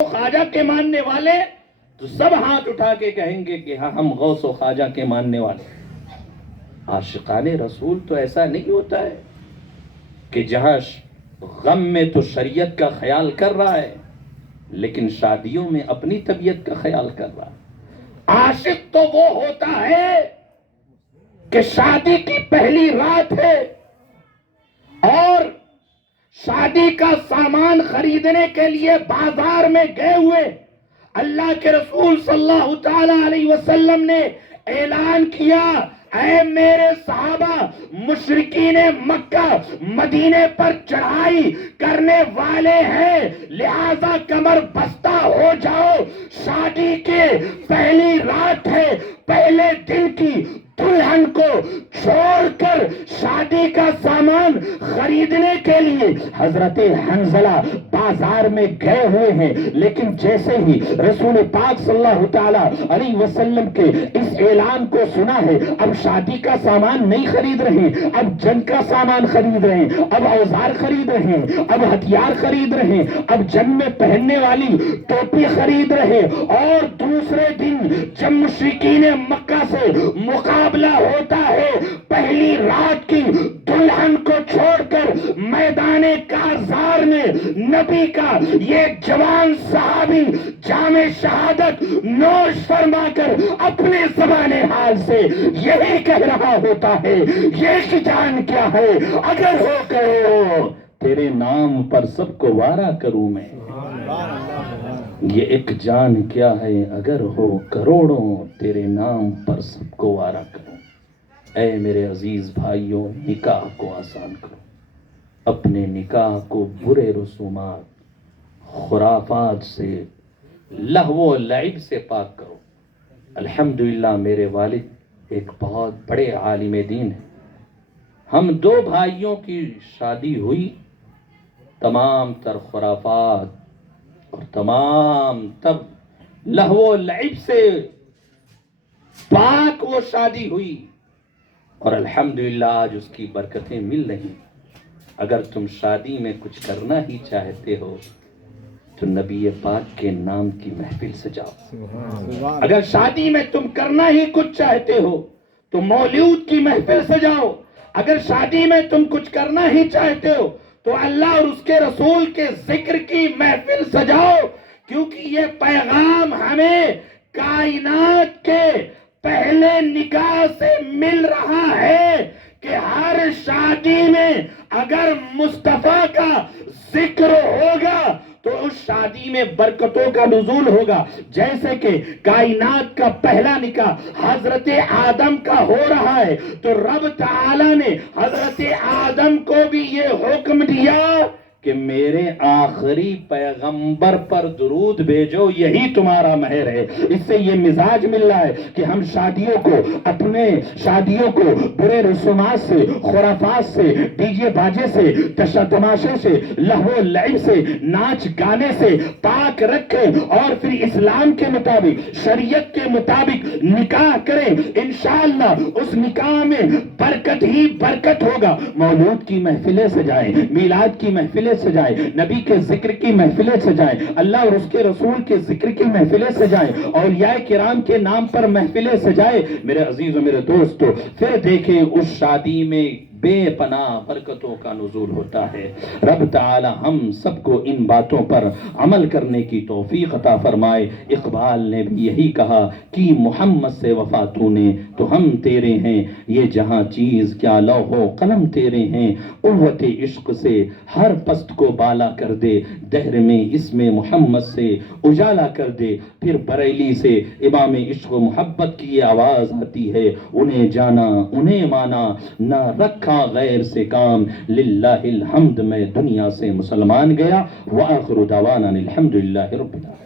خواجہ کے ماننے والے تو سب ہاتھ اٹھا کے کہیں گے کہ ہاں ہم غوث و خواجہ کے ماننے والے. عاشقان رسول تو ایسا نہیں ہوتا ہے کہ جہاں غم میں تو شریعت کا خیال کر رہا ہے لیکن شادیوں میں اپنی طبیعت کا خیال کر رہا ہے. عاشق تو وہ ہوتا ہے کہ شادی کی پہلی رات ہے اور شادی کا سامان خریدنے کے لیے بازار میں گئے ہوئے اللہ کے رسول صلی اللہ تعالی علیہ وسلم نے اعلان کیا، اے میرے صحابہ، مشرکین مکہ مدینے پر چڑھائی کرنے والے ہیں، لہذا کمر بستہ ہو جاؤ، شادی کے پہلی رات ہے، پہلے دن کی دلہن کو چھوڑ کر شادی کا سامان خریدنے کے لیے حضرت حنظلہ بازار میں گئے ہوئے ہیں. لیکن جیسے ہی رسول پاک صلی اللہ تعالی علیہ وسلم کے اس اعلان کو سنا ہے، اب شادی کا سامان نہیں خرید رہے، اب جنگ کا سامان خرید رہے ہیں، اب اوزار خرید رہے ہیں، اب ہتھیار خرید رہے ہیں، اب جنگ میں پہننے والی ٹوپی خرید رہے. اور دوسرے دن جب مشرکین مکہ سے مقابلہ ہوتا ہے، پہلی رات کی دلہن کو چھوڑ کر میدان کارزار میں نبی کا یہ جوان صحابی جام شہادت نوش فرما کر اپنے زبان حال سے یہی کہہ رہا ہوتا ہے، یہ جان کیا ہے اگر ہو کہو تیرے نام پر سب کو وارا کروں میں. یہ ایک جان کیا ہے اگر ہو کروڑوں تیرے نام پر سب کو وارا کروں. اے میرے عزیز بھائیوں، نکاح کو آسان کرو، اپنے نکاح کو برے رسومات، خرافات سے، لہو و لعب سے پاک کرو. الحمدللہ میرے والد ایک بہت بڑے عالم دین ہیں. ہم دو بھائیوں کی شادی ہوئی، تمام تر خرافات اور تمام تر لہو و لعب سے پاک وہ شادی ہوئی اور الحمدللہ آج اس کی برکتیں مل رہی. اگر تم شادی میں کچھ کرنا ہی چاہتے ہو تو نبی پاک کے نام کی محفل سجاؤ. اگر شادی میں تم کرنا ہی کچھ چاہتے ہو تو مولود کی محفل سجاؤ. اگر شادی میں تم کچھ کرنا ہی چاہتے ہو تو اللہ اور اس کے رسول کے ذکر کی محفل سجاؤ، کیونکہ یہ پیغام ہمیں کائنات کے پہلے نکاح سے مل رہا ہے کہ ہر شادی میں اگر مصطفیٰ کا ذکر ہوگا تو اس شادی میں برکتوں کا نزول ہوگا. جیسے کہ کائنات کا پہلا نکاح حضرت آدم کا ہو رہا ہے تو رب تعالی نے حضرت آدم کو بھی یہ حکم دیا کہ میرے آخری پیغمبر پر درود بھیجو، یہی تمہارا مہر ہے. اس سے یہ مزاج مل رہا ہے کہ ہم شادیوں کو، اپنے شادیوں کو برے رسومات سے، خرافات سے، ڈی جے باجے سے، تماشے سے، لہو لعب سے، ناچ گانے سے پاک رکھیں اور پھر اسلام کے مطابق، شریعت کے مطابق نکاح کریں. انشاءاللہ اس نکاح میں برکت ہی برکت ہوگا. مولود کی محفلیں سجائیں، میلاد کی محفلیں سجائیں، نبی کے ذکر کی محفلیں سجائیں، اللہ اور اس کے رسول کے ذکر کی محفلیں سجائیں، اولیاء کرام کے نام پر محفلیں سجائیں. میرے عزیز و میرے دوستو، پھر دیکھیں اس شادی میں بے پناہ برکتوں کا نزول ہوتا ہے. رب تعالی ہم سب کو ان باتوں پر عمل کرنے کی توفیق عطا فرمائے. اقبال نے بھی یہی کہا کہ محمد سے وفا تو نے تو ہم تیرے ہیں، یہ جہاں چیز کیا لوح و قلم تیرے ہیں. قوت عشق سے ہر پست کو بالا کر دے، دہر میں اسم محمد سے اجالا کر دے. پھر بریلی سے امام عشق و محبت کی آواز آتی ہے، انہیں جانا انہیں مانا نہ رکھا غیر سے کام، للہ الحمد میں دنیا سے مسلمان گیا. وآخر دعوانا الحمدللہ رب العالمین.